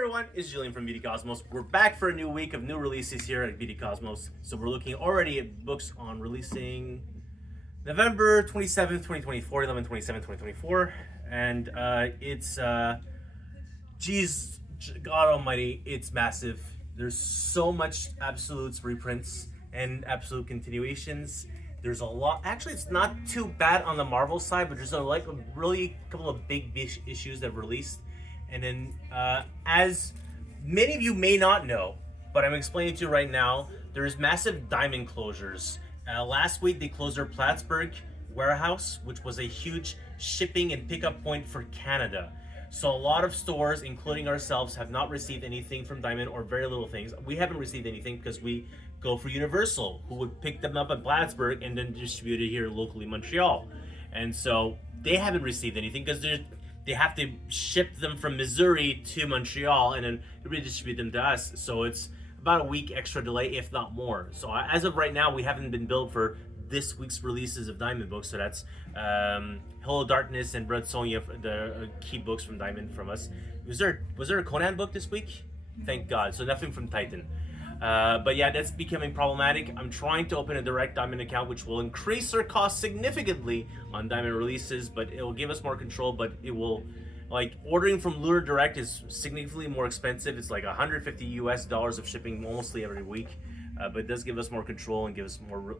everyone, it's Julian from Beauty Cosmos. We're back for a new week of new releases here at Beauty Cosmos. So we're looking already at books on releasing November 27th, 2024, 11/27/2024. And geez, God almighty, it's massive. There's so much absolutes reprints and absolute continuations. There's a lot. Actually, it's not too bad on the Marvel side, but there's a really couple of big issues that released. And then, as many of you may not know, but I'm explaining to you right now, there's massive diamond closures. Last week, they closed their Plattsburgh warehouse, which was a huge shipping and pickup point for Canada. So a lot of stores, including ourselves, have not received anything from Diamond, or very little things. We haven't received anything because we go for Universal, who would pick them up in Plattsburgh and then distribute it here locally in Montreal. And so they haven't received anything because they have to ship them from Missouri to Montreal and then redistribute them to us. So it's about a week extra delay, if not more. So as of right now, we haven't been billed for this week's releases of Diamond books. So that's Hello Darkness and Red Sonja, the key books from Diamond from us. Was there a Conan book this week? Thank God. So nothing from Titan. But yeah, that's becoming problematic. I'm trying to open a direct Diamond account, which will increase our cost significantly on Diamond releases, but it will give us more control. But it will, like, ordering from Lure Direct is significantly more expensive. It's like $150 of shipping mostly every week. But it does give us more control and give us more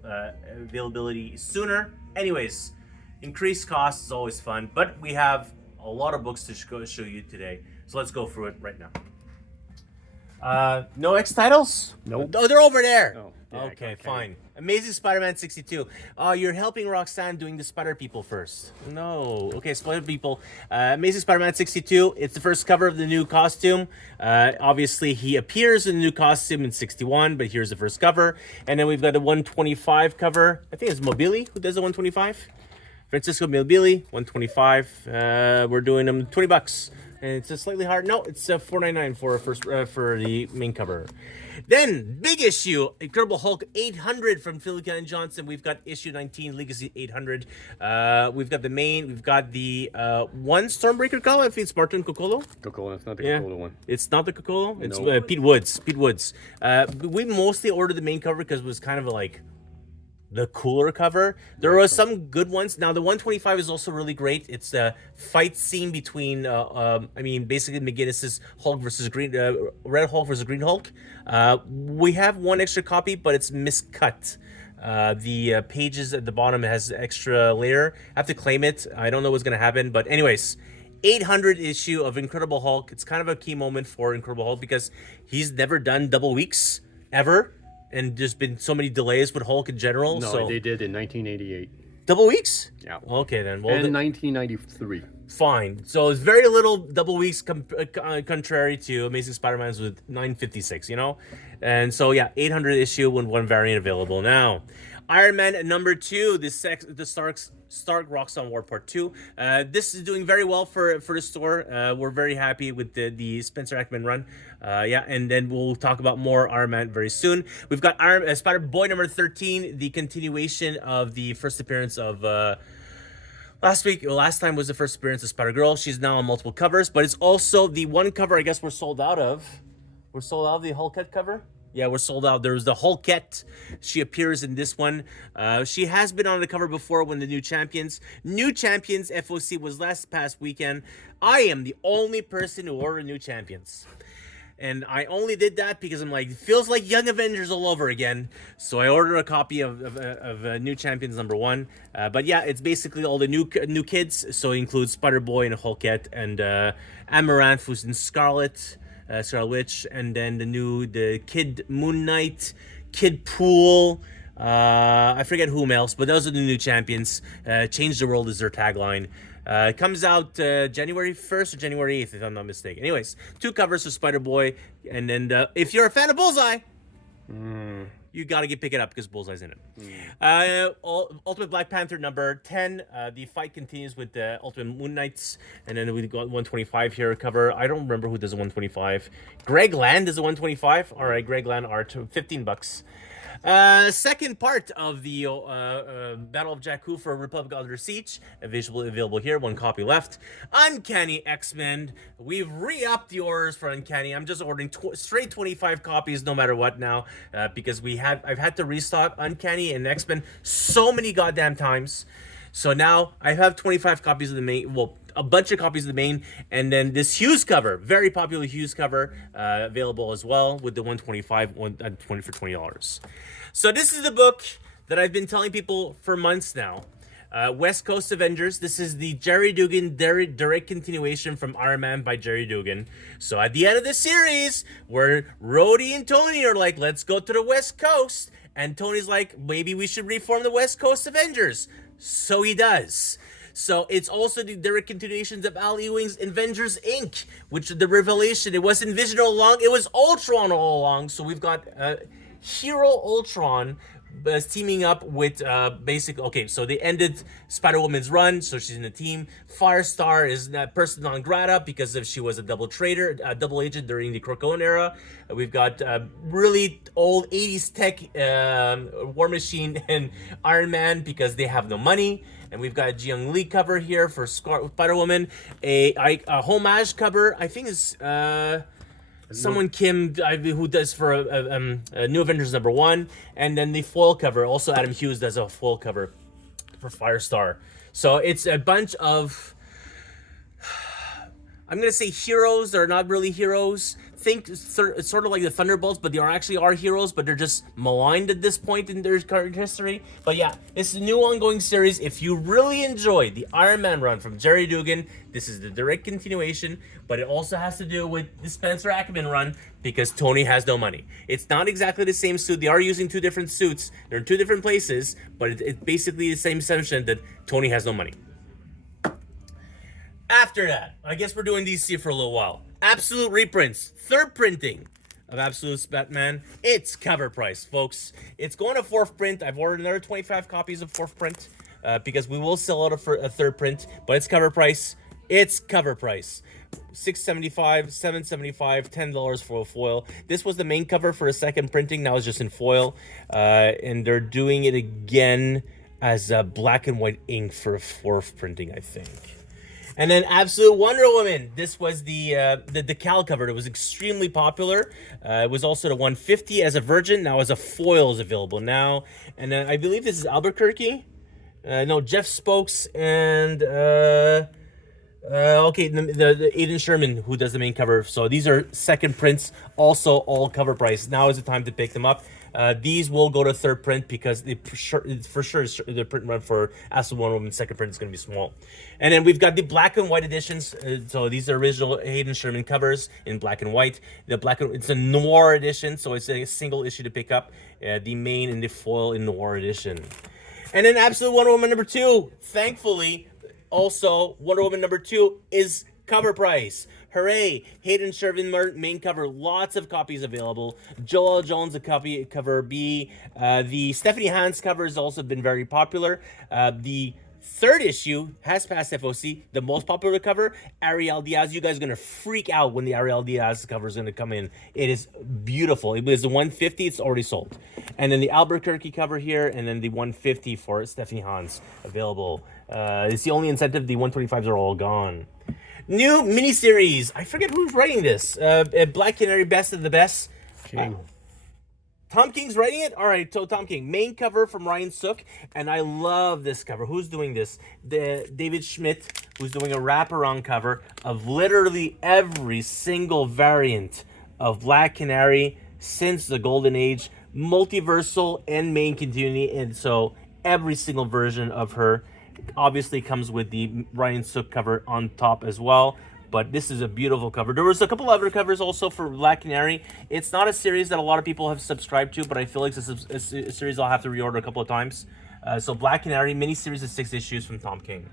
availability sooner. Anyways, increased costs is always fun, but we have a lot of books to show you today. So let's go through it right now. No X titles? Nope. Oh, they're over there. Oh, yeah, okay, okay. fine. Amazing Spider-Man 62. Oh, you're helping Roxanne doing the Spider People first. No. Okay, Spider People. Amazing Spider-Man 62. It's the first cover of the new costume. Obviously, he appears in the new costume in 61, but here's the first cover. And then we've got the 125 cover. I think it's Mobili who does the 125. Francisco Mobili, 125. We're doing them $20. And it's a slightly hard. No, it's $4.99 for the main cover. Then big issue, Incredible Hulk 800 from Philip Kennedy Johnson. We've got issue 19, Legacy 800. We've got the main. We've got the one Stormbreaker call. I think it's Martin Coccolo. Coccolo, it's not the Coccolo one. It's not the Coccolo. It's No. Pete Woods. Pete Woods. We mostly ordered the main cover because it was kind of like the cooler cover. There were some good ones. Now the 125 is also really great. It's a fight scene between basically McGinnis's Hulk versus Red Hulk versus Green Hulk. We have one extra copy, but it's miscut. The pages at the bottom has extra layer. I have to claim it. I don't know what's gonna happen, but anyways, 800 issue of Incredible Hulk. It's kind of a key moment for Incredible Hulk because he's never done double weeks ever. And there's been so many delays with Hulk in general. No, so they did in 1988. Double weeks? Yeah. Okay, then. Well, And 1993. fine. So it's very little double weeks contrary to Amazing Spider-Man's with 956, you know? And so, yeah, 800 issue with one variant available. Now, Iron Man #2, the Stark Roxxon War Part 2. This is doing very well for the store. We're very happy with the Spencer Ackman run. And then we'll talk about more Iron Man very soon. We've got Spider-Boy #13, the continuation of the first appearance of last time was the first appearance of Spider-Girl. She's now on multiple covers, but it's also the one cover I guess we're sold out of. We're sold out of the Hulkette cover. Yeah, we're sold out. There's the Hulkette. She appears in this one. She has been on the cover before when the New Champions FOC was last past weekend. I am the only person who ordered New Champions. And I only did that because I'm like, it feels like Young Avengers all over again. So I ordered a copy of New Champions #1. But yeah, it's basically all the new kids. So it includes Spider-Boy and Hulkette and Amaranth, who's in Scarlet Witch, and then the Kid Moon Knight, Kid Pool. I forget whom else, but those are the new champions. Change the world is their tagline. It comes out January 1st or January 8th, if I'm not mistaken. Anyways, 2 covers for Spider-Boy. And then if you're a fan of Bullseye, you got to pick it up because Bullseye's in it. Ultimate Black Panther number 10. The fight continues with the Ultimate Moon Knights. And then we got 125 here cover. I don't remember who does the 125. Greg Land does the 125. All right, Greg Land art, $15. Second part of the Battle of Jakku for Republic Under Siege, available here, 1 copy left. Uncanny X-Men, we've re-upped the orders for Uncanny. I'm just ordering straight 25 copies no matter what now, because I've had to restock Uncanny and X-Men so many goddamn times. So now I have 25 copies of the main, well, a bunch of copies of the main, and then this Hughes cover, very popular Hughes cover, available as well with the 125, 20 for $20. So this is the book that I've been telling people for months now. West Coast Avengers. This is the Jerry Dugan direct continuation from Iron Man by Jerry Dugan. So at the end of the series, where Rhodey and Tony are like, let's go to the West Coast, and Tony's like, maybe we should reform the West Coast Avengers. So he does. So it's also the direct continuations of Al Ewing's Avengers Inc., which the revelation, it wasn't Vision all along, it was Ultron all along. So we've got Hero Ultron teaming up with okay, so they ended Spider-Woman's run, so she's in the team. Firestar is that person non grata because she was a double agent during the Krakoan era. We've got really old 80s tech War Machine and Iron Man because they have no money. And we've got a Jiyoung Lee cover here for Spider-Woman. A homage cover, I think is someone Kim who does for New Avengers #1, and then the foil cover. Also, Adam Hughes does a foil cover for Firestar. So it's a bunch of, I'm gonna say heroes that are not really heroes. Think it's sort of like the Thunderbolts, but they actually are heroes, but they're just maligned at this point in their current history. But yeah, it's a new ongoing series. If you really enjoyed the Iron Man run from Jerry Dugan, this is the direct continuation, but it also has to do with the Spencer Ackerman run because Tony has no money. It's not exactly the same suit. They are using 2 different suits. They're in 2 different places, but it's basically the same assumption that Tony has no money. After that, I guess we're doing DC for a little while. Absolute reprints, 3rd printing of Absolute's Batman. It's cover price, folks. It's going to 4th print. I've ordered another 25 copies of 4th print because we will sell out a 3rd print, but it's cover price. It's cover price. $6.75, $7.75, $10 for a foil. This was the main cover for a 2nd printing. Now it's just in foil, and they're doing it again as black and white ink for a 4th printing, I think. And then Absolute Wonder Woman. This was the decal cover. It was extremely popular. It was also the 150 as a virgin. Now as a foil is available now. And then I believe this is Albuquerque. No, Jeff Spokes and okay, the Aidan Sherman who does the main cover. So these are 2nd prints, also all cover price. Now is the time to pick them up. These will go to 3rd print because for sure the print run for Absolute Wonder Woman 2nd print is going to be small. And then we've got the black and white editions. So these are original Hayden Sherman covers in black and white. It's a noir edition, so it's a single issue to pick up. The main and the foil in noir edition. And then Absolute Wonder Woman #2. Thankfully, also Wonder Woman #2 is cover price. Hooray! Hayden Sherman main cover, lots of copies available. Joel Jones cover B. The Stephanie Hans cover has also been very popular. The 3rd issue has passed FOC, the most popular cover, Ariel Diaz. You guys are going to freak out when the Ariel Diaz cover is going to come in. It is beautiful. It was the 150, it's already sold. And then the Albuquerque cover here, and then the 150 for Stephanie Hans available. It's the only incentive, the 125s are all gone. New miniseries. I forget who's writing this. Black Canary Best of the Best. Tom King's writing it? All right, so Tom King. Main cover from Ryan Sook, and I love this cover. Who's doing this? David Schmidt, who's doing a wraparound cover of literally every single variant of Black Canary since the Golden Age, multiversal and main continuity, and so every single version of her obviously comes with the Ryan Sook cover on top as well. But this is a beautiful cover. There was a couple other covers also for Black Canary. It's not a series that a lot of people have subscribed to, but I feel like it's a series I'll have to reorder a couple of times. So Black Canary, mini-series of 6 issues from Tom King.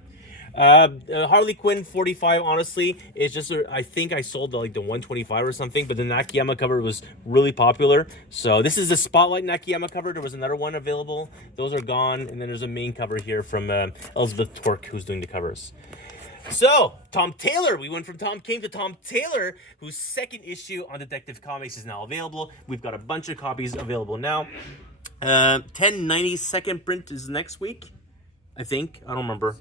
Harley Quinn 45, honestly, is just, I think I sold the 125 or something, but the Nakayama cover was really popular. So this is the Spotlight Nakayama cover. There was another one available. Those are gone. And then there's a main cover here from Elizabeth Torque, who's doing the covers. So, Tom Taylor. We went from Tom King to Tom Taylor, whose second issue on Detective Comics is now available. We've got a bunch of copies available now. 1090 second print is next week, I think. I don't remember.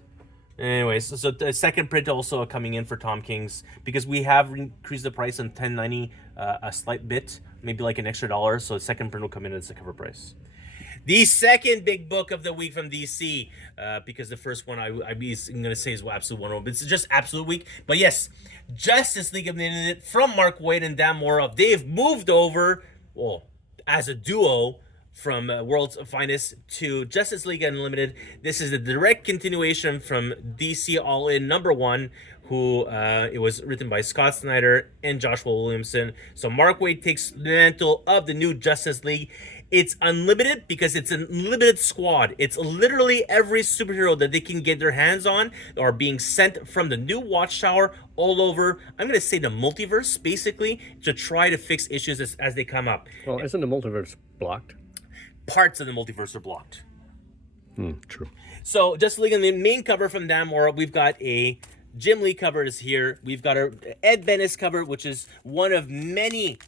Anyways, so the second print also coming in for Tom King's, because we have increased the price on 1090 a slight bit, maybe like an extra $1. So the second print will come in as the cover price. The second big book of the week from DC, because the first one I'm going to say is Absolute Wonder Woman. It's just Absolute Week. But yes, Justice League Unlimited from Mark Waid and Dan Mora. They've moved over, well, as a duo from World's Finest to Justice League Unlimited. This is a direct continuation from DC All In #1, who it was written by Scott Snyder and Joshua Williamson. So Mark Waid takes the mantle of the new Justice League. It's unlimited because it's an unlimited squad. It's literally every superhero that they can get their hands on are being sent from the new Watchtower all over, I'm going to say the multiverse, basically, to try to fix issues as they come up. Well, isn't the multiverse blocked? Parts of the multiverse are blocked. True. So, Justice League, on the main cover from Dan Mora, we've got a Jim Lee cover is here. We've got a Ed Benes cover, which is one of many,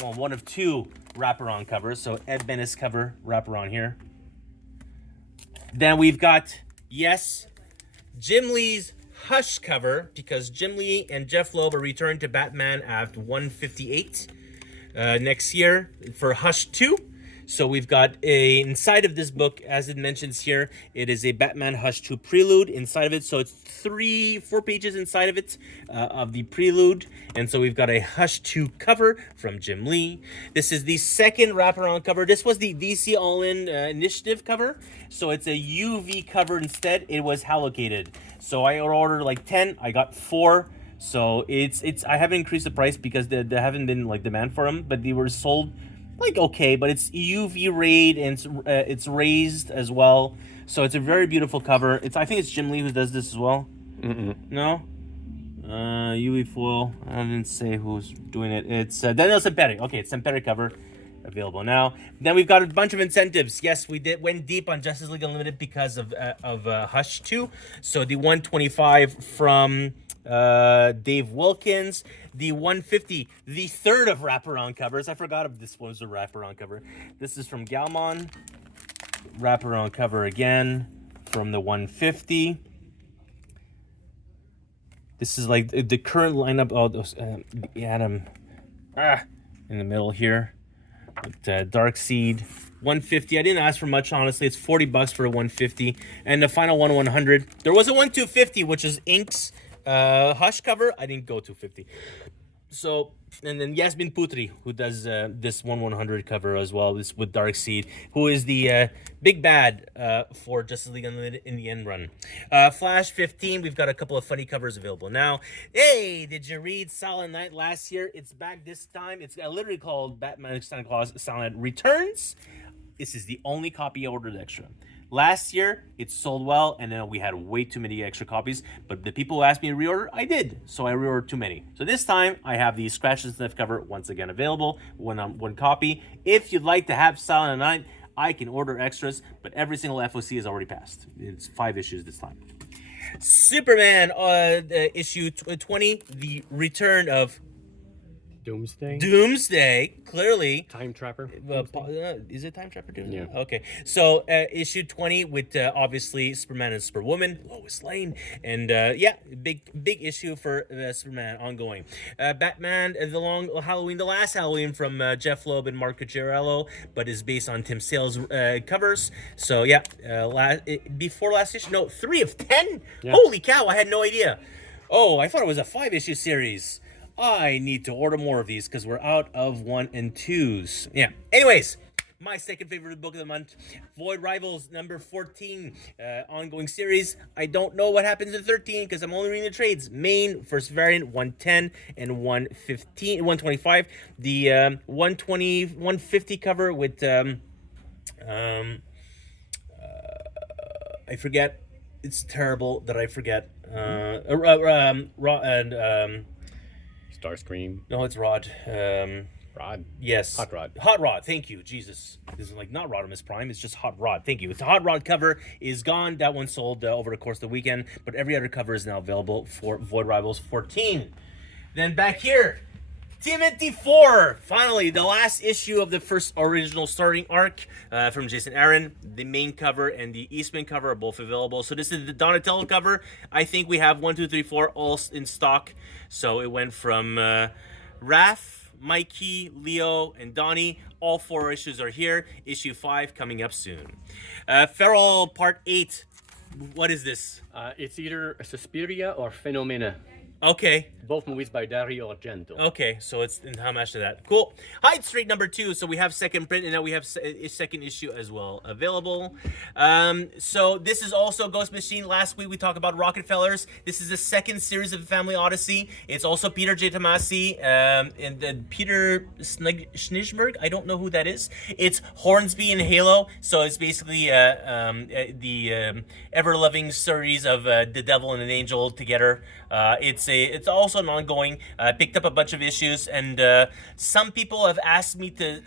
well, one of two wraparound covers. So Ed Benes cover wraparound here. Then we've got, yes, Jim Lee's Hush cover, because Jim Lee and Jeff Loeb are returning to Batman at 158 next year for Hush 2. So we've got inside of this book, as it mentions here, it is a Batman Hush 2 prelude inside of it. So it's 4 pages inside of it, of the prelude. And so we've got a Hush 2 cover from Jim Lee. This is the second wraparound cover. This was the DC All-In Initiative cover. So it's a UV cover instead. It was halocated. So I ordered like 10. I got 4. So it's I haven't increased the price because there haven't been like demand for them, but they were sold like okay, but it's UV rayed and it's raised as well. So it's a very beautiful cover. I think it's Jim Lee who does this as well. No? UV foil. I didn't say who's doing it. It's Daniel Semperi. Okay, it's Semperi cover. Available now. Then we've got a bunch of incentives. Yes, we went deep on Justice League Unlimited because of Hush 2. So the 125 from Dave Wilkins, the 150, the third of wraparound covers. I forgot if this was a wraparound cover. This is from Galman. Wraparound cover again from the 150. This is like the current lineup of those the Atom in the middle here. With Darkseid 150. I didn't ask for much, honestly. It's $40 for a 150. And the final 100. There was a 250, which is Ink's Hush cover. I didn't go 250. So, and then Yasmin Putri, who does this 100 cover as well, this with Darkseid, who is the big bad for Justice League Unlimited in the end run. Flash 15, we've got a couple of funny covers available now. Hey, did you read Silent Night last year? It's back this time. It's literally called Batman Santa Claus Silent Night Returns. This is the only copy I ordered extra. Last year, it sold well, and then we had way too many extra copies. But the people who asked me to reorder, I did. So I reordered too many. So this time, I have the Scratch and Sniff cover once again available, one copy. If you'd like to have Silent Night, I can order extras, but every single FOC is already passed. It's 5 issues this time. Superman, issue 20, the return of Doomsday, clearly. Time Trapper. Is it Time Trapper Doomsday? Yeah. Okay. So, issue 20 with obviously Superman and Superwoman, Lois Lane, and big issue for Superman ongoing. Batman, the last Halloween from Jeff Loeb and Mark Cucciarello, but is based on Tim Sale's covers. So before last issue, no, 3 of 10. Yeah. Holy cow! I had no idea. Oh, I thought it was a 5-issue series. I need to order more of these because we're out of 1 and 2s. Yeah. Anyways, my second favorite book of the month, Void Rivals number 14, ongoing series. I don't know what happens in 13 because I'm only reading the trades. Main, first variant, 110 and 125. The 150 cover with I forget. It's terrible that I forget. Rod and Starscream. no, it's Rod. Rod. Yes. Hot Rod. Hot Rod. Thank you. Jesus. This is like not Rodimus Prime. It's just Hot Rod. Thank you. It's a Hot Rod cover is gone. That one sold over the course of the weekend, but every other cover is now available for Void Rivals 14. Then back here, TMNT 4. Finally, the last issue of the first original starting arc from Jason Aaron. The main cover and the Eastman cover are both available. So this is the Donatello cover. I think we have 1, 2, 3, 4 all in stock. So it went from Raph, Mikey, Leo, and Donnie. All 4 issues are here. Issue 5 coming up soon. Feral Part 8. What is this? It's either Suspiria or Phenomena. Okay. Both movies by Dario Argento. Okay, so it's in how much of that? Cool. Hyde Street number 2. So we have second print, and now we have a second issue as well available. So this is also Ghost Machine. Last week we talked about Rockefellers. This is the second series of Family Odyssey. It's also Peter J. Tomasi and Peter Schnizberg. I don't know who that is. It's Hornsby and Halo. So it's basically the ever-loving series of the Devil and an Angel together. It's also an ongoing. Picked up a bunch of issues, and some people have asked me to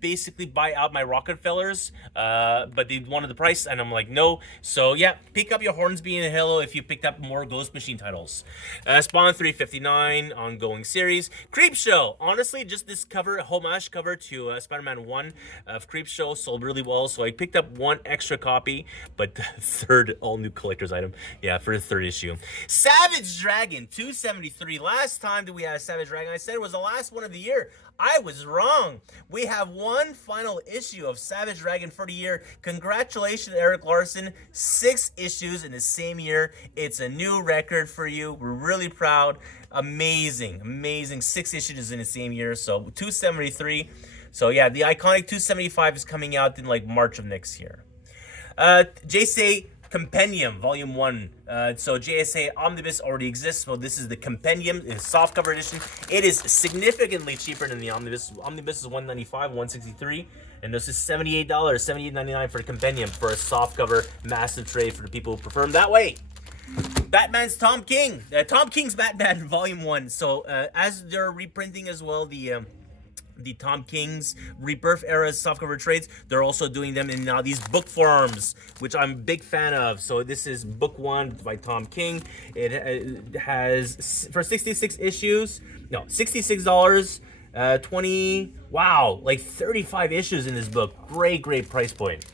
basically buy out my Rockefellers, but they wanted the price, and I'm like, no. So yeah, pick up your Hornsby and Halo if you picked up more Ghost Machine titles. Spawn 359 ongoing series. Creepshow. Honestly, just this cover, homage cover to Spider-Man 1 of Creepshow sold really well, so I picked up one extra copy, but the third all-new collector's item. Yeah, for the third issue. Savage Dragon 273. Last time that we had a Savage Dragon, I said it was the last one of the year. I was wrong. We have one final issue of Savage Dragon for the year. Congratulations, Eric Larson. 6 issues in the same year. It's a new record for you. We're really proud. Amazing. 6 issues in the same year. So 273. So yeah, the iconic 275 is coming out in like March of next year. JSA Compendium, Volume 1. So JSA Omnibus already exists. So this is the Compendium, it's softcover edition. It is significantly cheaper than the Omnibus. Omnibus is $195, $163, and this is $78, $78.99 for the Compendium for a softcover massive trade for the people who prefer them that way. Batman's Tom King. Tom King's Batman Volume 1. So as they're reprinting as well the Tom King's Rebirth era softcover trades, they're also doing them in now these book forms, which I'm a big fan of. So this is book 1 by Tom King. It has for 66 issues, no, $66, 20, wow, like 35 issues in this book. Great price point.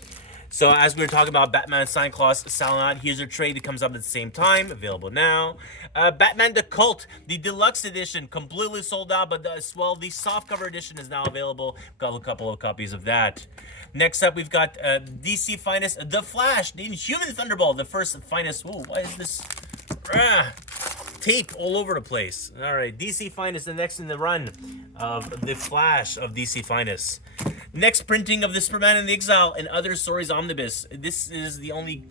So as we were talking about Batman Santa Claus Salon, here's a trade that comes up at the same time, available now. Batman the Cult, the deluxe edition, completely sold out, but as well, the softcover edition is now available. Got a couple of copies of that. Next up, we've got DC Finest, The Flash, the Inhuman Thunderbolt, the first Finest. Whoa, why is this? Tape all over the place. All right, DC Finest, the next in the run of The Flash of DC Finest. Next printing of the Superman in the Exile and Other Stories Omnibus. This is the only...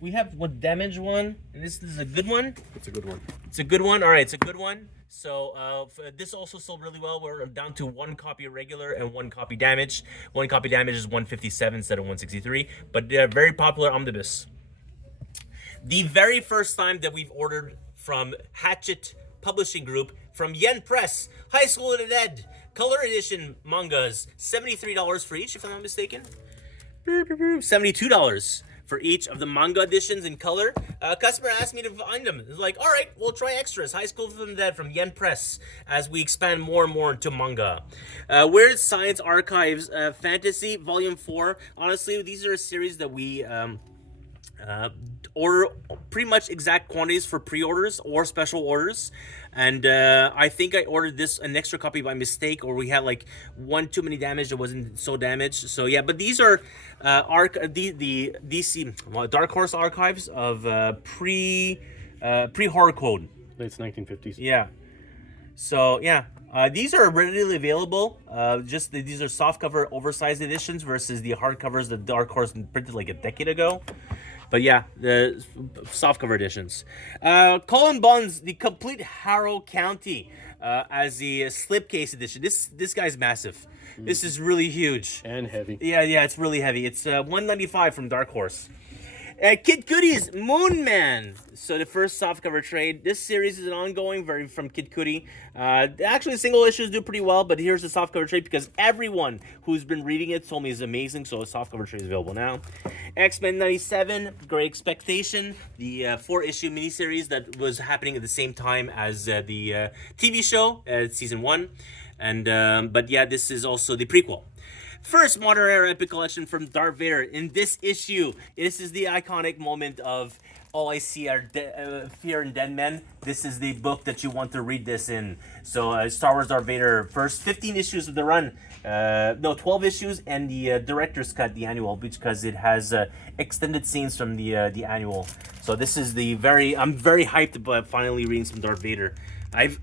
we have what, Damage one? And this is a good one? It's a good one. It's a good one? All right, it's a good one. So this also sold really well. We're down to 1 copy regular and 1 copy Damage. 1 copy Damage is 157 instead of 163. But they're very popular omnibus. The very first time that we've ordered from Hatchet Publishing Group, from Yen Press, High School of the Dead, color edition mangas, $73 for each, if I'm not mistaken. $72 for each of the manga editions in color. Customer asked me to find them. It's like, all right, we'll try extras. High School of the Dead from Yen Press as we expand more and more into manga. Weird Science Archives Fantasy Volume 4. Honestly, these are a series that we... order pretty much exact quantities for pre-orders or special orders, and I think I ordered this an extra copy by mistake, or we had like one too many damage that wasn't so damaged. So yeah, but these are the DC Dark Horse archives of pre-horror code, Late 1950s. yeah. So yeah, these are readily available. These are softcover oversized editions versus the hardcovers that Dark Horse printed like a decade ago. But yeah, the softcover editions. Colin Bunn's The Complete Harrow County as the slipcase edition. This guy's massive. This is really huge. And heavy. Yeah, it's really heavy. It's $195 from Dark Horse. Kid Cudi's Moon Man. So the first softcover trade. This series is an ongoing, from Kid Cudi. Actually, single issues do pretty well, but here's the softcover trade because everyone who's been reading it told me it's amazing. So a softcover trade is available now. X-Men 97, Great Expectation, the 4-issue miniseries that was happening at the same time as the TV show, season 1. And but yeah, this is also the prequel. First modern era epic collection from Darth Vader. In this issue, this is the iconic moment of all I see are fear and dead men. This is the book that you want to read this in. So Star Wars Darth Vader, first 15 issues of the run. 12 issues and the director's cut, the annual, because it has extended scenes from the annual. So this is I'm very hyped about finally reading some Darth Vader. I've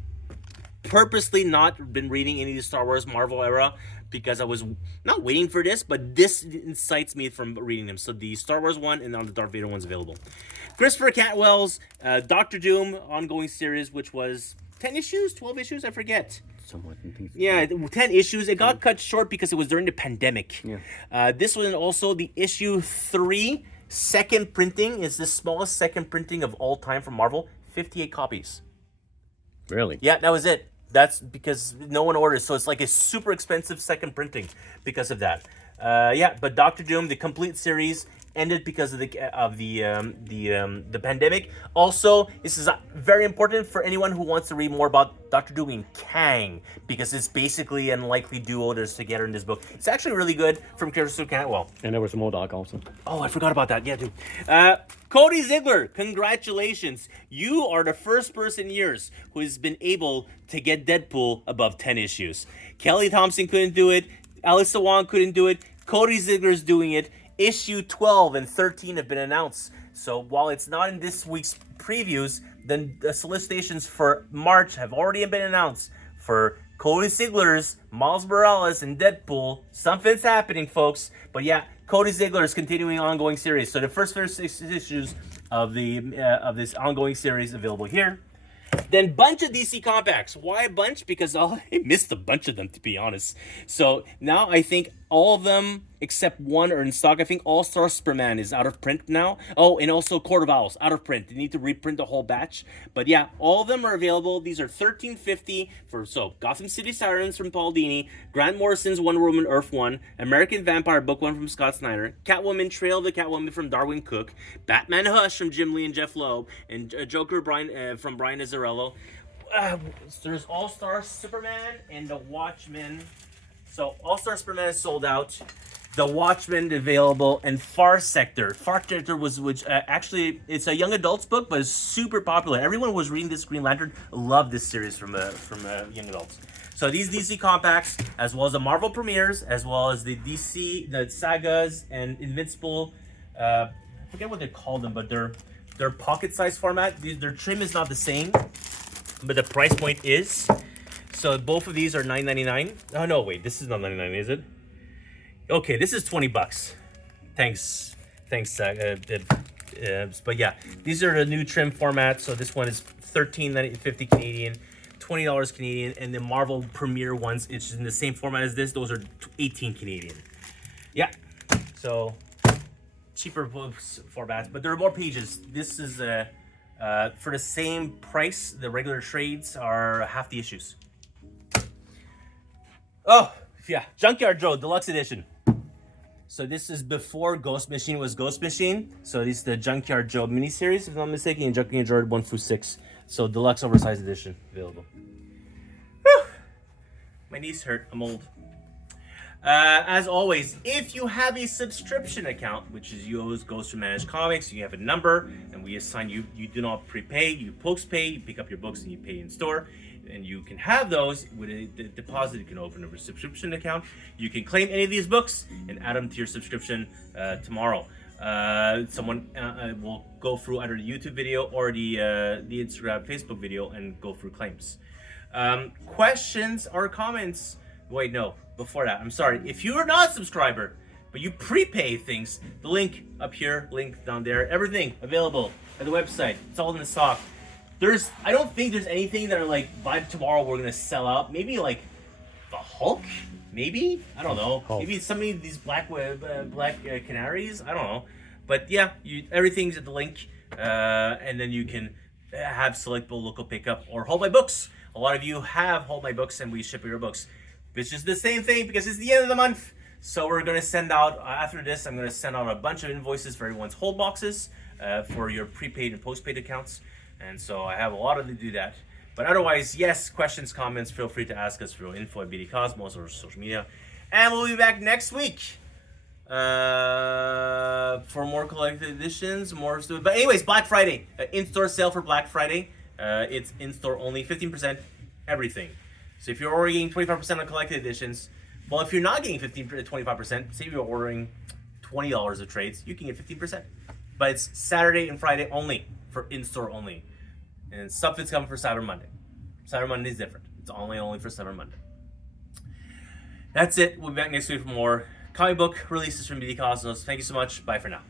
purposely not been reading any of the Star Wars Marvel era because I was not waiting for this, but this incites me from reading them. So the Star Wars one and now the Darth Vader one's available. Christopher Cantwell's Doctor Doom ongoing series, which was 10 issues, 12 issues, I forget. Somewhat. Yeah, 10 issues. It got cut short because it was during the pandemic. Yeah. This was also the issue 3 second printing. Is the smallest second printing of all time from Marvel. 58 copies. Really? Yeah, that was it. That's because no one orders, so it's like a super expensive second printing because of that. Yeah, but Doctor Doom, the complete series, ended because of the pandemic. Also, this is very important for anyone who wants to read more about Doctor Doom and Kang, because it's basically an unlikely duo that's together in this book. It's actually really good from Christopher Cantwell. And there was MODOK also. Oh, I forgot about that. Yeah, dude. Cody Ziegler, congratulations. You are the first person in years who has been able to get Deadpool above 10 issues. Kelly Thompson couldn't do it. Alyssa Wong couldn't do it. Cody Ziegler's doing it. Issue 12 and 13 have been announced. So while it's not in this week's previews, then the solicitations for March have already been announced for Cody Ziegler's Miles Morales and Deadpool. Something's happening, folks. But yeah, Cody Ziegler is continuing ongoing series. So the first 6 issues of this ongoing series available here. Then bunch of DC Compacts. Why a bunch? Because I missed a bunch of them, to be honest. So now I think all of them except one are in stock. I think All-Star Superman is out of print now. Oh, and also Court of Owls, out of print. They need to reprint the whole batch. But yeah, all of them are available. These are $13.50 for Gotham City Sirens from Paul Dini, Grant Morrison's Wonder Woman Earth 1, American Vampire Book 1 from Scott Snyder, Catwoman Trail of the Catwoman from Darwin Cook, Batman Hush from Jim Lee and Jeff Loeb, and Joker from Brian Azzarello. There's All-Star Superman and The Watchmen. So All-Star Superman is sold out. The Watchmen available, and Far Sector. Far Sector which actually it's a young adults book, but it's super popular. Everyone who was reading this Green Lantern loved this series from young adults. So these DC Compacts, as well as the Marvel premieres, as well as the sagas and Invincible. I forget what they call them, but they're pocket-sized format. Their trim is not the same, but the price point is. So both of these are $9.99. Oh no, wait, this is not $9.99, is it? Okay, this is $20. Thanks. But yeah, these are the new trim formats. So this one is $13.50 Canadian, $20 Canadian, and the Marvel Premiere ones, it's in the same format as this. Those are $18 Canadian. Yeah, so cheaper formats, but there are more pages. This is for the same price. The regular trades are half the issues. Oh yeah, Junkyard Joe Deluxe Edition. So this is before Ghost Machine was Ghost Machine. So this is the Junkyard Joe miniseries, if I'm not mistaken, and Junkyard Joe 1-6. So deluxe oversized edition available. Whew. My knees hurt. I'm old. As always, if you have a subscription account, which is yours, goes to Manage Comics, you have a number, and we assign you. You do not prepay. You post-pay. You pick up your books and you pay in store. And you can have those with a deposit. You can open a subscription account. You can claim any of these books and add them to your subscription tomorrow. Someone will go through either the YouTube video or the Instagram, Facebook video and go through claims. Questions or comments? Wait, no. Before that, I'm sorry. If you are not a subscriber, but you prepay things, the link up here, link down there, everything available at the website. It's all in the stock. I don't think there's anything that are like, by tomorrow we're gonna sell out. Maybe like the Hulk? Maybe? I don't know. Hulk. Maybe some of these black canaries? I don't know. But yeah, everything's at the link, and then you can have selectable local pickup or Hold My Books. A lot of you have Hold My Books, and we ship your books. Which is the same thing because it's the end of the month. So we're going to send out, after this, I'm going to send out a bunch of invoices for everyone's hold boxes for your prepaid and postpaid accounts. And so I have a lot of them to do that. But otherwise, yes, questions, comments, feel free to ask us through info@BDCosmos or social media. And we'll be back next week for more collected editions, more stuff. But anyways, Black Friday, in-store sale for Black Friday. It's in-store only, 15% everything. So if you're ordering 25% on collected editions, well, if you're not getting 25%, say you're ordering $20 of trades, you can get 15%. But it's Saturday and Friday only for in-store only. And stuff is coming for Cyber Monday. Cyber Monday is different. It's only for Cyber Monday. That's it. We'll be back next week for more comic book releases from BD Cosmos. Thank you so much. Bye for now.